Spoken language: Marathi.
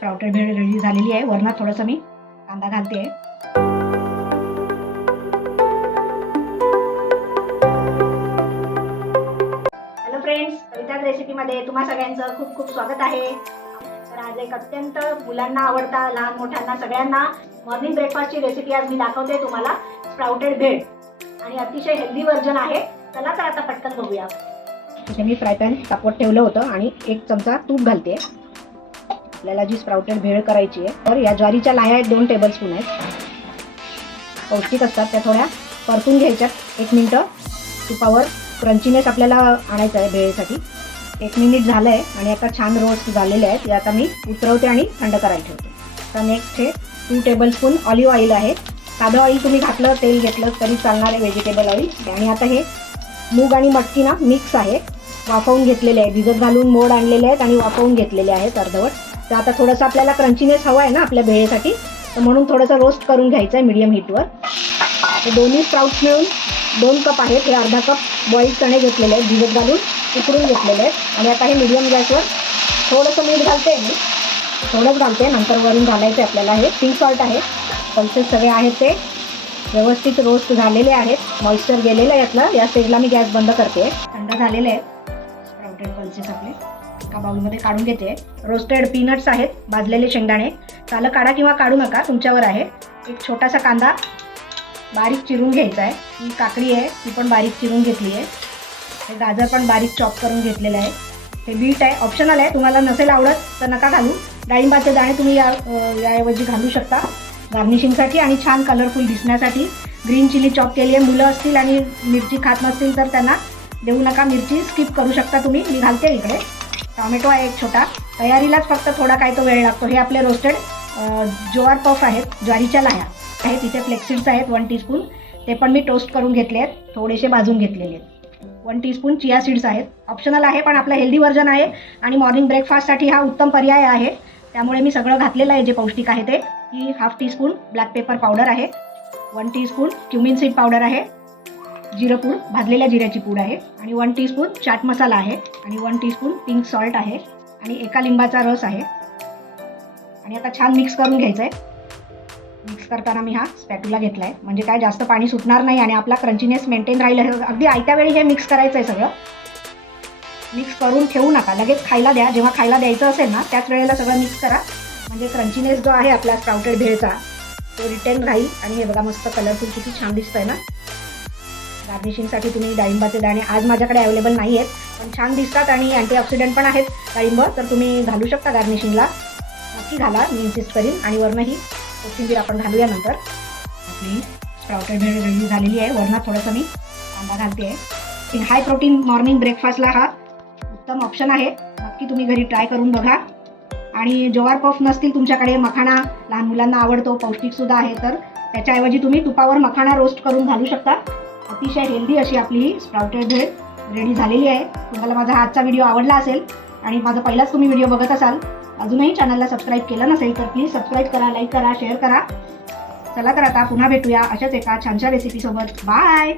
स्प्राउटेड भेळ रेडी झालेली आहे. वरणात थोडंसं मी कांदा घालते. हॅलो फ्रेंड्स, कविताज रेसिपीमध्ये तुम्हा सगळ्यांचं खूप खूप स्वागत आहे. तर आज एक अत्यंत मुलांना आवडता, लहान मोठ्यांना सगळ्यांना मॉर्निंग ब्रेकफास्टची रेसिपी आज मी दाखवते तुम्हाला. स्प्राउटेड भेळ आणि अतिशय हेल्दी व्हर्जन आहे. चला तर आता पटकन बघूया. इथे मी फ्राय पॅन तापवत ठेवलं होतं आणि 1 चमचा तूप घालते. आपल्याला जी स्प्राउटेड भेळ करायची आहे, तर या ज्वारीच्या लाह्या आहेत 2 टेबलस्पून आहेत. पौष्टिक असतात, त्या थोड्या परतून घ्यायच्यात 1 मिनिटं तुपावर. क्रंचीनेस आपल्याला आणायचं आहे भेळीसाठी. 1 मिनिट झालं आहे आणि आता छान रोस्ट झालेले आहेत. हे आता मी उतरवते आणि थंड करायला ठेवते. तर नेक्स्ट हे 2 टेबलस्पून ऑलिव्ह ऑइल आहे. साधं ऑइल तुम्ही घातलं, तेल घेतलं तरी चालणार आहे, व्हेजिटेबल ऑइल. आणि आता हे मूग आणि मटकी ना मिक्स आहे, वाफवून घेतलेले आहे. भिजत घालून मोड आणलेले आहेत आणि वाफवून घेतलेले आहेत अर्धवट. तर आता थोडंसं आपल्याला क्रंचीनेस हवा आहे ना आपल्या भेळीसाठी, तर म्हणून थोडंसं रोस्ट करून घ्यायचं आहे मीडियम हीटवर. तर दोन्ही स्प्राउट्स मिळून 2 कप आहेत. हे अर्धा कप बॉईल चणे घेतलेले आहेत, भिजत घालून उकडून घेतलेले आहेत. आणि आता हे मीडियम गॅसवर थोडंसं मीठ घालते मी, थोडंच घालते, नंतर वरून घालायचं आहे आपल्याला. हे पिंक सॉल्ट आहे. पल्सेस सगळे आहेत ते व्यवस्थित रोस्ट झालेले आहेत, मॉइश्चर गेलेलं आहे यातलं. या स्टेजला मी गॅस बंद करते. थंड झालेले आहेत स्प्राउटेड पल्सेस आपले. एका बाउलमध्ये काढून घेते. रोस्टेड पीनट्स आहेत, भाजलेले शेंगदाणे. चालं काढा किंवा काढू नका, तुमच्यावर आहे. एक छोटासा कांदा बारीक चिरून घ्यायचा आहे. ही काकडी आहे, ती पण बारीक चिरून घेतली आहे. हे गाजर पण बारीक चॉप करून घेतलेलं आहे. हे बीट आहे, ऑप्शनल आहे, तुम्हाला नसेल आवडत तर नका घालू. डाळिंबाचे दाणे तुम्ही याऐवजी घालू शकता गार्निशिंगसाठी आणि छान कलरफुल दिसण्यासाठी. ग्रीन चिली चॉप केली आहे. मुलं असतील आणि मिरची खात नसतील तर त्यांना देऊ नका, मिरची स्किप करू शकता तुम्ही. मी घालते इकडे. टॉमॅटो आहे एक छोटा. तयारीलाच फक्त थोडा काय तो वेळ लागतो. हे आपले रोस्टेड ज्वार पफ आहेत, ज्वारीच्या लाह्या आहेत. इथे फ्लेक्सीड्स आहेत 1 टीस्पून, ते पण मी टोस्ट करून घेतले आहेत, थोडेसे भाजून घेतलेले आहेत. 1 टीस्पून चिया सीड्स आहेत, ऑप्शनल आहे पण आपलं हेल्दी व्हर्जन आहे आणि मॉर्निंग ब्रेकफास्टसाठी हा उत्तम पर्याय आहे. त्यामुळे मी सगळं घातलेलं आहे जे पौष्टिक आहे ते. ही 1/2 टीस्पून ब्लॅक पेपर पावडर आहे. 1 टीस्पून क्युमिन सीड पावडर आहे. जिरपूड, भाजलेल्या जिऱ्याची पूड आहे. आणि 1 टीस्पून चाट मसाला आहे. आणि 1 टीस्पून पिंक सॉल्ट आहे. आणि एका लिंबाचा रस आहे. आणि आता छान मिक्स करून घ्यायचं आहे. मिक्स करताना मी हा स्पॅटुला घेतला आहे, म्हणजे काय जास्त पाणी सुटणार नाही आणि आपला क्रंचीनेस मेंटेन राहील. अगदी आयत्या वेळी हे मिक्स करायचं आहे सगळं. मिक्स करून ठेवू नका, लगेच खायला द्या. जेव्हा खायला द्यायचं असेल ना त्याच वेळेला सगळं मिक्स करा, म्हणजे क्रंचीनेस जो आहे आपला स्प्राउटेड भेळचा तो रिटेन राहील. आणि हे बघा मस्त कलरफुल किती छान दिसतंय ना. गार्निशिंगसाठी तुम्ही डाळिंबाचे दाणे आज माझ्याकडे अवेलेबल नाही आहेत, पण छान दिसतात आणि अँटीऑक्सिडंट पण आहेत डाळिंब, तर तुम्ही घालू शकता गार्निशिंगला. नक्की घाला, मी इन्सिस्ट करीन. आणि वरनं ही कोथिंबीर आपण घालूया नंतर. आपली स्प्राउटेड भेळ रेडी झालेली आहे. वरणात थोडंसं मी कांदा घालते आहे. हाय प्रोटीन मॉर्निंग ब्रेकफास्टला हा उत्तम ऑप्शन आहे. नक्की तुम्ही घरी ट्राय करून बघा. आणि ज्वार पफ नसतील तुमच्याकडे, मखाणा लहान मुलांना आवडतो, पौष्टिकसुद्धा आहे, तर त्याच्याऐवजी तुम्ही तुपावर मखाणा रोस्ट करून घालू शकता. अतिशय हेल्दी अशी आपली ही स्प्राउटेड भेळ रेडी झालेली आहे. तुम्हाला माझा आजचा व्हिडिओ आवडला असेल आणि माझा पहिलाच तुम्ही व्हिडिओ बघत असाल, अजूनही चॅनलला सबस्क्राईब केलं नसेल तर प्लीज सबस्क्राईब करा, लाईक करा, शेअर करा. चला तर आता पुन्हा भेटूया अशाच एका छानशा रेसिपीसोबत. बाय.